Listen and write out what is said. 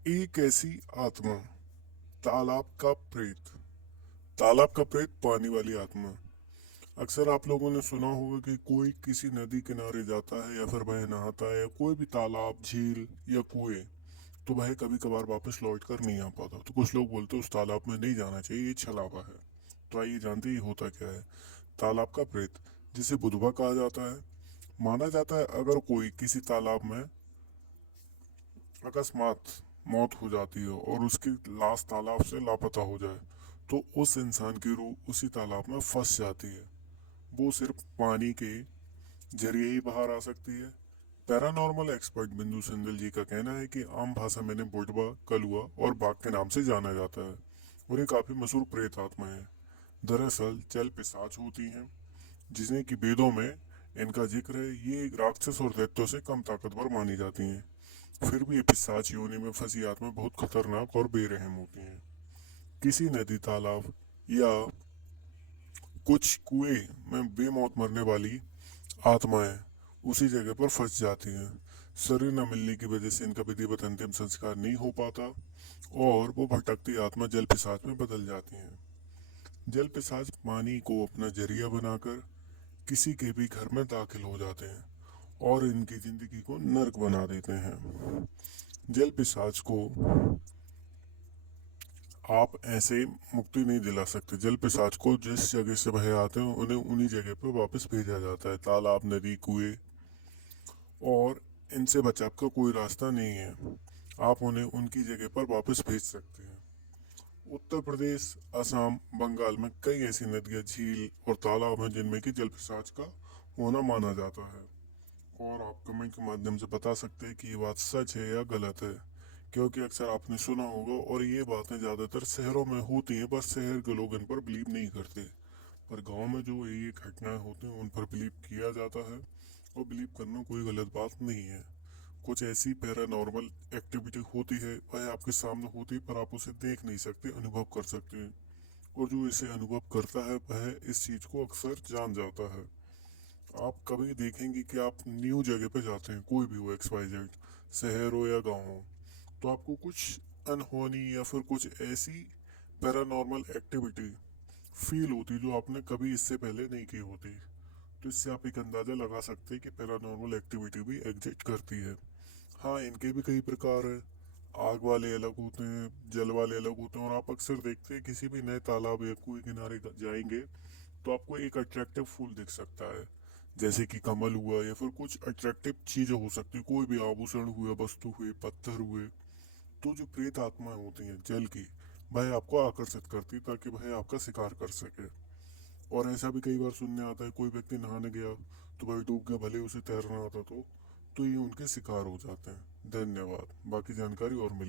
एक ऐसी आत्मा, तालाब का प्रेत। तालाब का प्रेत, पानी वाली आत्मा। अक्सर आप लोगों ने सुना होगा कि कोई किसी नदी किनारे जाता है या फिर वह नहाता है या कोई भी तालाब, झील या कुएं, तो वह कभी कभार वापस लौट कर नहीं आ पाता। तो कुछ लोग बोलते हैं उस तालाब में नहीं जाना चाहिए, ये छलावा है। तो आइए जानते ही होता क्या है। तालाब का प्रेत, जिसे बुधवा कहा जाता है। माना जाता है अगर कोई किसी तालाब में अकस्मात मौत हो जाती है और उसकी लाश तालाब से लापता हो जाए, तो उस इंसान की रूह उसी तालाब में फंस जाती है। वो सिर्फ पानी के जरिए ही बाहर आ सकती है। पैरानॉर्मल एक्सपर्ट बिंदु सिंगल जी का कहना है कि आम भाषा में इन्हें बुढ़वा, कलुआ और बाघ के नाम से जाना जाता है और ये काफी मशहूर प्रेत आत्मा है। दरअसल जल पिशाच होती हैं, जिसने कि वेदों में इनका जिक्र है। ये राक्षस और दैत्यों से कम ताकतवर मानी जाती हैं। फिर भी ये पिशाच योनि में फंसी आत्मा बहुत खतरनाक और बेरहम होती हैं। किसी नदी, तालाब या कुछ कुएं में बेमौत मरने वाली आत्माएं उसी जगह पर फंस जाती हैं। शरीर न मिलने की वजह से इनका विधिवत अंतिम संस्कार नहीं हो पाता और वो भटकती आत्मा जल पिशाच में बदल जाती हैं। जल पिशाच पानी को अपना जरिया बनाकर किसी के भी घर में दाखिल हो जाते हैं और इनकी जिंदगी को नर्क बना देते हैं। जल पिशाच को आप ऐसे मुक्ति नहीं दिला सकते। जल पिशाच को जिस जगह से वह आते हैं उन्हें उन्हीं जगह पर वापस भेजा जाता है। तालाब, नदी, कुएं, और इनसे बचाव का कोई रास्ता नहीं है। आप उन्हें उनकी जगह पर वापस भेज सकते हैं। उत्तर प्रदेश, असम, बंगाल में कई ऐसी नदियां, झील और तालाब हैं जिनमें कि जल पिशाच का होना माना जाता है। और आप कमेंट के माध्यम से बता सकते हैं कि ये बात सच है या गलत है, क्योंकि अक्सर आपने सुना होगा और ये बातें ज़्यादातर शहरों में होती हैं, बस शहर के लोग इन पर बिलीव नहीं करते। पर गांव में जो ये घटनाएं होती हैं उन पर बिलीव किया जाता है और बिलीव करना कोई गलत बात नहीं है। कुछ ऐसी पैरानॉर्मल एक्टिविटी होती है, वह आपके सामने होती है पर आप उसे देख नहीं सकते, अनुभव कर सकते हैं। और जो इसे अनुभव करता है वह इस चीज़ को अक्सर जान जाता है। आप कभी देखेंगे कि आप न्यू जगह पे जाते हैं, कोई भी हो, एक्स वाई जेड, शहर हो या गांव हो, तो आपको कुछ अनहोनी या फिर कुछ ऐसी पैरानॉर्मल एक्टिविटी फील होती जो आपने कभी इससे पहले नहीं की होती। तो इससे आप एक अंदाजा लगा सकते हैं कि पैरानॉर्मल एक्टिविटी भी एग्जिस्ट करती है। हाँ, इनके भी कई प्रकार हैं। आग वाले अलग होते हैं, जल वाले अलग होते हैं। और आप अक्सर देखते हैं किसी भी नए तालाब या कुएं किनारे जाएंगे तो आपको एक अट्रैक्टिव फूल दिख सकता है, जैसे कि कमल हुआ या फिर कुछ अट्रैक्टिव चीजें हो सकती है, कोई भी आभूषण हुए, वस्तु हुए, पत्थर हुए। तो जो प्रेत आत्माएं होती हैं जल की, वह आपको आकर्षित करती है ताकि वह आपका शिकार कर सके। और ऐसा भी कई बार सुनने आता है, कोई व्यक्ति नहाने गया तो वह डूब गया, भले उसे तैरना आता तो ये उनके शिकार हो जाते हैं। धन्यवाद। बाकी जानकारी और मिल